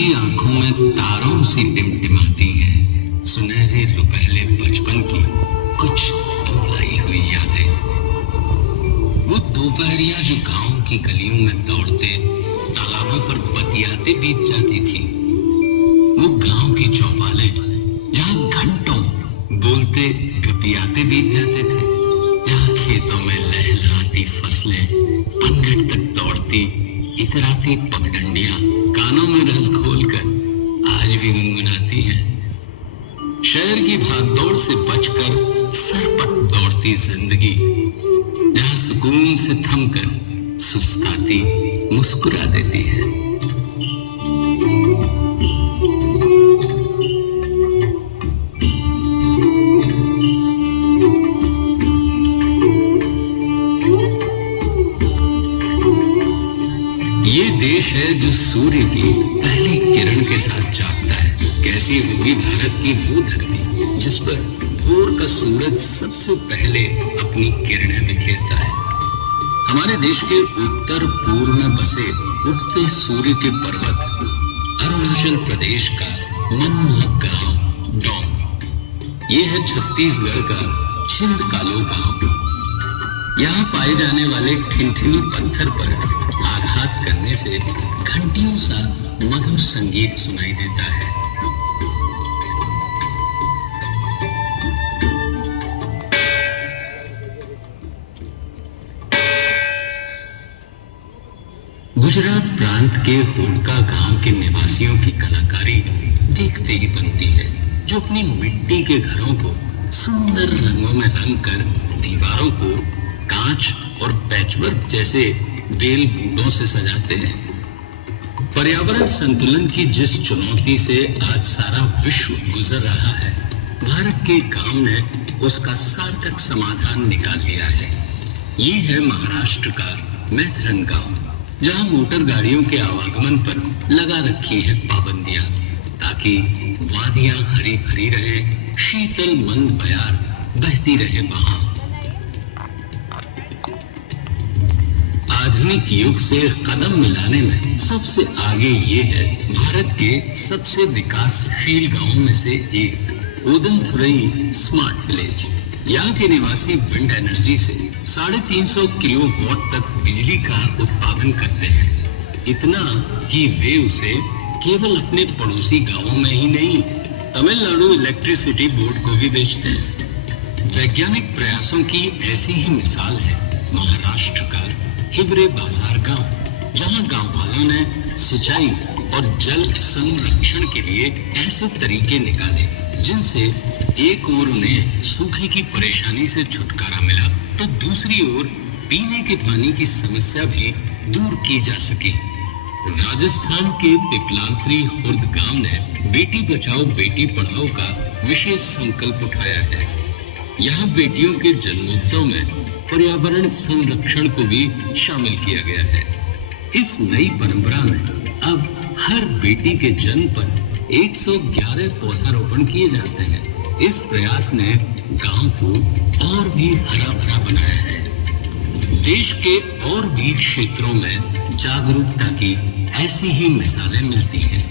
की आंखों में तारों सी टिमटिमाती है सुनहरे रुपहले बचपन की कुछ धुलाई हुई यादें। वो दोपहरिया जो गांव की गलियों में दौड़ते तालाबों पर बतियाते बीत जाती थी। वो गांव की चौपालें जहां घंटों बोलते गपियाते बीत जाते थे, जहां खेतों में लहलहाती फसलें पनघट तक दौड़ती इतराती पगडंडियां कानों में रस घोलकर आज भी गुनगुनाती हैं। शहर की भागदौड़ से बचकर सरपट दौड़ती जिंदगी, जहां सुकून से थमकर सुस्ताती मुस्कुरा देती है। ये देश है जो सूर्य की पहली किरण के साथ जागता है। कैसी होगी भारत की वो धरती जिस पर भोर का सूरज सबसे पहले अपनी किरणें बिखेरता है। हमारे देश के उत्तर पूर्व में बसे उगते सूर्य के पर्वत अरुणाचल प्रदेश का मनमोहक गांव डोंग। ये है छत्तीसगढ़ का छिंदकालो गांव। यहाँ पाए जाने वाले ठिनठिनी पत्थर पर आघात करने से घंटियों सा मधुर संगीत सुनाई देता है। गुजरात प्रांत के होडका गांव के निवासियों की कलाकारी देखते ही बनती है, जो अपनी मिट्टी के घरों को सुंदर रंगों में रंग कर दीवारों को कांच और पैचवर्क जैसे बेल बूटों से सजाते हैं। पर्यावरण संतुलन की जिस चुनौती से आज सारा विश्व गुजर रहा है, भारत के गांव ने उसका सार्थक समाधान निकाल लिया है। ये है महाराष्ट्र का मैथरन गांव, जहां मोटर गाड़ियों के आवागमन पर लगा रखी है पाबंदियां, ताकि वादियां हरी भरी रहे, शीतल मंद बयार बहती रहे वहां। आधुनिक युग से कदम मिलाने में सबसे आगे ये है भारत के सबसे विकासशील गांवों में से एक ओदनथुरई स्मार्ट विलेज। यहाँ के निवासी विंड एनर्जी से 350 किलोवाट तक बिजली का उत्पादन करते हैं। इतना कि वे उसे केवल अपने पड़ोसी गांवों में ही नहीं, तमिलनाडु इलेक्ट्रिसिटी बोर्ड को भी बेचते हैं। वैज्ञानिक प्रयासों की ऐसी ही मिसाल है महाराष्ट्र का हिवरे बाजार गांव, जहां गांव वालों ने सिंचाई और जल संरक्षण के लिए ऐसे तरीके निकाले जिनसे एक ओर उन्हें सूखे की परेशानी से छुटकारा मिला, तो दूसरी ओर पीने के पानी की समस्या भी दूर की जा सकी। राजस्थान के पिपलांत्री खुर्द गांव ने बेटी बचाओ बेटी पढ़ाओ का विशेष संकल्प उठाया है। यहाँ बेटियों के जन्मोत्सव में पर्यावरण संरक्षण को भी शामिल किया गया है। इस नई परंपरा में अब हर बेटी के जन्म पर 111 पौधारोपण किए जाते हैं। इस प्रयास ने गांव को और भी हरा भरा बनाया है। देश के और भी क्षेत्रों में जागरूकता की ऐसी ही मिसालें मिलती हैं।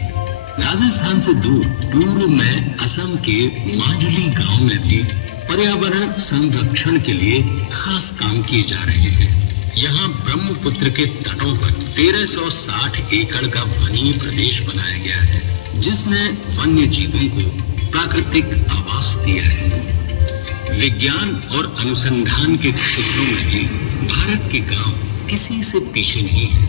राजस्थान से दूर पूर्व में असम के माजुली गांव में भी पर्यावरण संरक्षण के लिए खास काम किए जा रहे हैं। यहाँ ब्रह्मपुत्र के तटों पर 1360 एकड़ का वनीय प्रदेश बनाया गया है, जिसने वन्य जीवों को प्राकृतिक आवास दिया है। विज्ञान और अनुसंधान के क्षेत्रों में भी भारत के गांव किसी से पीछे नहीं है।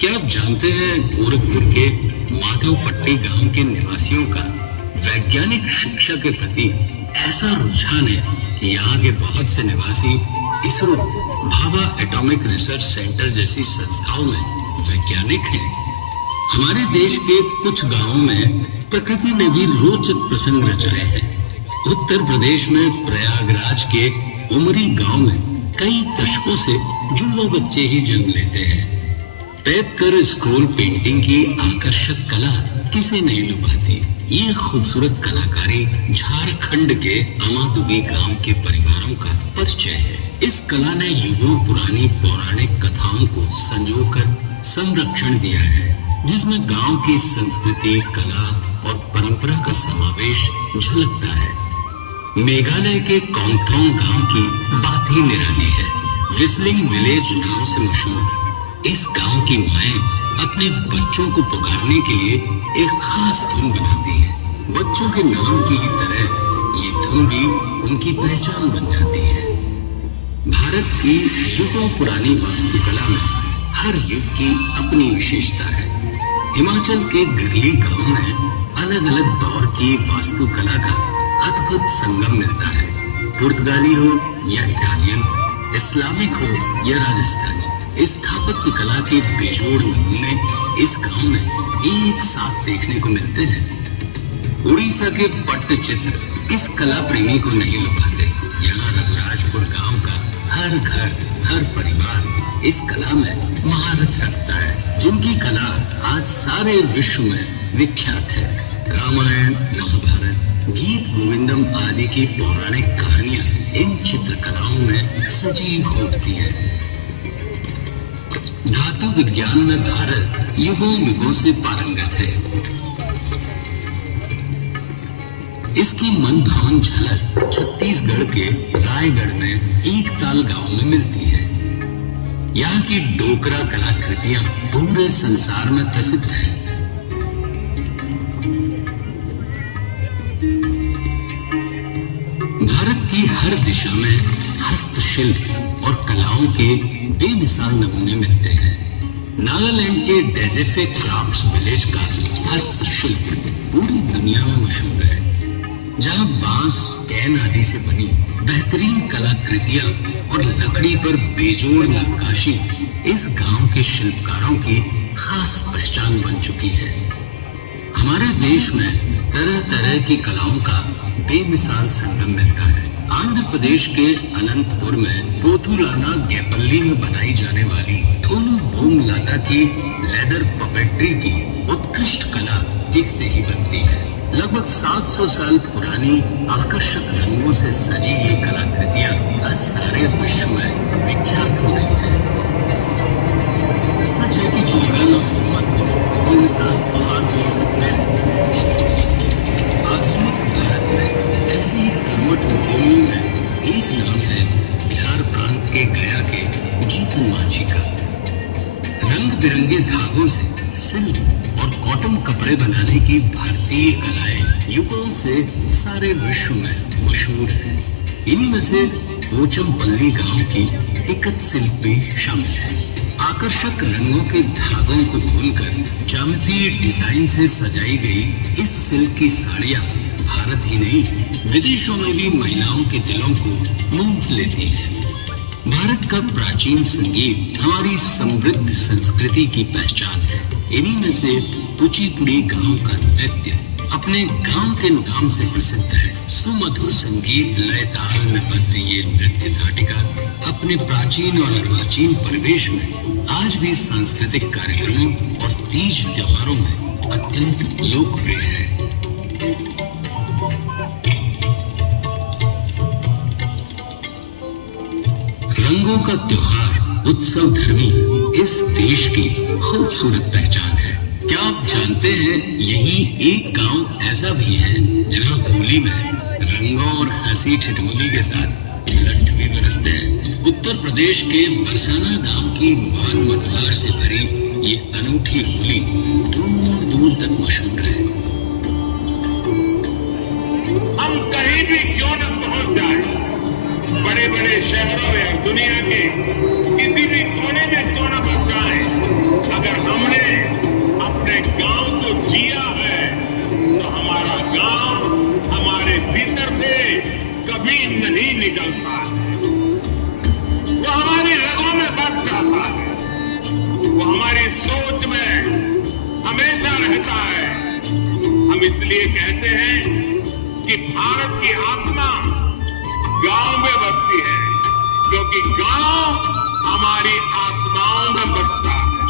क्या आप जानते हैं गोरखपुर के माधवपट्टी गांव के निवासियों का वैज्ञानिक शिक्षा के प्रति ऐसा रुझान है कि यहाँ के बहुत से निवासी ISRO, Bhabha atomic research centre जैसी संस्थाओं में वैज्ञानिक हैं। हमारे देश के कुछ गांवों में प्रकृति ने भी रोचक प्रसंग रचाए हैं। उत्तर प्रदेश में प्रयागराज के उमरी गांव में कई दशकों से जुड़वा बच्चे ही जन्म लेते हैं। पैदकर स्क्रोल पेंटिंग की आकर्षक कला किसे नहीं लुभाती। ये खूबसूरत कलाकारी झारखंड के अमादुबी गांव के परिवारों का परिचय है। इस कला ने युगों पुरानी पौराणिक कथाओं को संजोकर संरक्षण दिया है। जिसमें गांव की संस्कृति, कला और परंपरा का समावेश झलकता है। मेघालय के कोंगथोंग गांव की बात ही निराली है। व्हिस्लिंग विलेज नाम से मशहूर इस गांव की माएं अपने बच्चों को पुकारने के लिए एक खास धुन बनाती हैं। बच्चों के नाम की ही तरह ये धुन भी उनकी पहचान बन जाती है। भारत की युगों पुरानी वास्तुकला में हर युग की अपनी विशेषता है। हिमाचल के गिरली गांव में अलग अलग दौर की वास्तुकला का अद्भुत संगम मिलता है। पुर्तगाली हो या इटालियन, इस्लामिक हो या राजस्थानी, स्थापत्य कला के बेजोड़ नमूने इस गांव में एक साथ देखने को मिलते हैं। उड़ीसा के पट्टचित्र इस कला प्रेमी को नहीं लुभाते। यहाँ रघुराजपुर गांव का हर घर, हर परिवार इस कला में महारत रखता है, जिनकी कला आज सारे विश्व में विख्यात है। रामायण, महाभारत, गीत गोविंदम आदि की पौराणिक कहानियां इन चित्रकलाओं में सजीव हो उठती हैं। धातु विज्ञान में भारत युगों युगों से पारंगत है। इसकी मनभावन झलक छत्तीसगढ़ के रायगढ़ में एकताल गांव में मिलती है। यहाँ की डोकरा कलाकृतियां पूरे संसार में प्रसिद्ध हैं। भारत की हर दिशा में हस्तशिल्प और कलाओं के बेमिसाल नमूने मिलते हैं। नागालैंड के डेजेफे क्राफ्ट्स विलेज का हस्तशिल्प पूरी दुनिया में मशहूर है, जहां बांस, कैन आदि से बनी बेहतरीन कलाकृतियां और लकड़ी पर बेजोड़ नक्काशी इस गांव के शिल्पकारों की खास पहचान बन चुकी है। हमारे देश में तरह तरह की कलाओं का बेमिसाल संगम मिलता है। आंध्र प्रदेश के अनंतपुर में पोथुलाना गैपल्ली में बनाई जाने वाली थोलू बोमलाता की लेदर पपेट्री की उत्कृष्ट कला दिख से ही बनती है। लगभग 700 साल पुरानी आकर्षक रंगों से सजी ये कलाकृतियां आज सारे विश्व में विख्यात हो रही हैं। सच है कि मौलाना मोहम्मद को इंसान पहाड़ बोल सकते हैं। आधुनिक भारत में ऐसी ही कर्मठ भूमि में एक नाम है बिहार प्रांत के गया के जीतन मांझी का। रंग बिरंगे धागों से सिल्क और कॉटन कपड़े बनाने की भारतीय कलाएं युगों से सारे विश्व में मशहूर है। इन्हीं में से पोचमपल्ली गांव की इकत सिल्क भी शामिल है। आकर्षक रंगों के धागों को बुनकर ज्यामितीय डिजाइन से सजाई गई इस सिल्क की साड़ियां भारत ही नहीं विदेशों में भी महिलाओं के दिलों को मोह लेती है। भारत का प्राचीन संगीत हमारी समृद्ध संस्कृति की पहचान है। इन्हीं में से कुचिपुड़ी गांव का नृत्य अपने गांव के नाम से प्रसिद्ध है। सुमधुर संगीत लय ताल में बद्ध ये नृत्य नाटिका अपने प्राचीन और अर्वाचीन परिवेश में आज भी सांस्कृतिक कार्यक्रमों और तीज त्योहारों में अत्यंत लोकप्रिय है। रंगों का त्योहार उत्सव धर्मी इस देश की खूबसूरत पहचान है। क्या आप जानते हैं यही एक गांव ऐसा भी है जहां होली में रंगों और हंसी ठिठोली के साथ लठ भी बरसते हैं। उत्तर प्रदेश के बरसाना गांव की मान मनोहार से भरी ये अनूठी होली दूर दूर तक मशहूर है। हम कहीं भी क्यों न पहुंच जाए, बड़े बड़े शहरों या दुनिया के किसी भी कोने में क्यों न बच जाए, अगर हमने अपने गांव को जिया है तो हमारा गांव हमारे भीतर से कभी नहीं निकलता है। वो हमारी रगों में बस जाता है, वो हमारी सोच में हमेशा रहता है। हम इसलिए कहते हैं कि भारत की आत्मा गांव में बसती है, क्योंकि गांव हमारी आत्माओं में बसता है।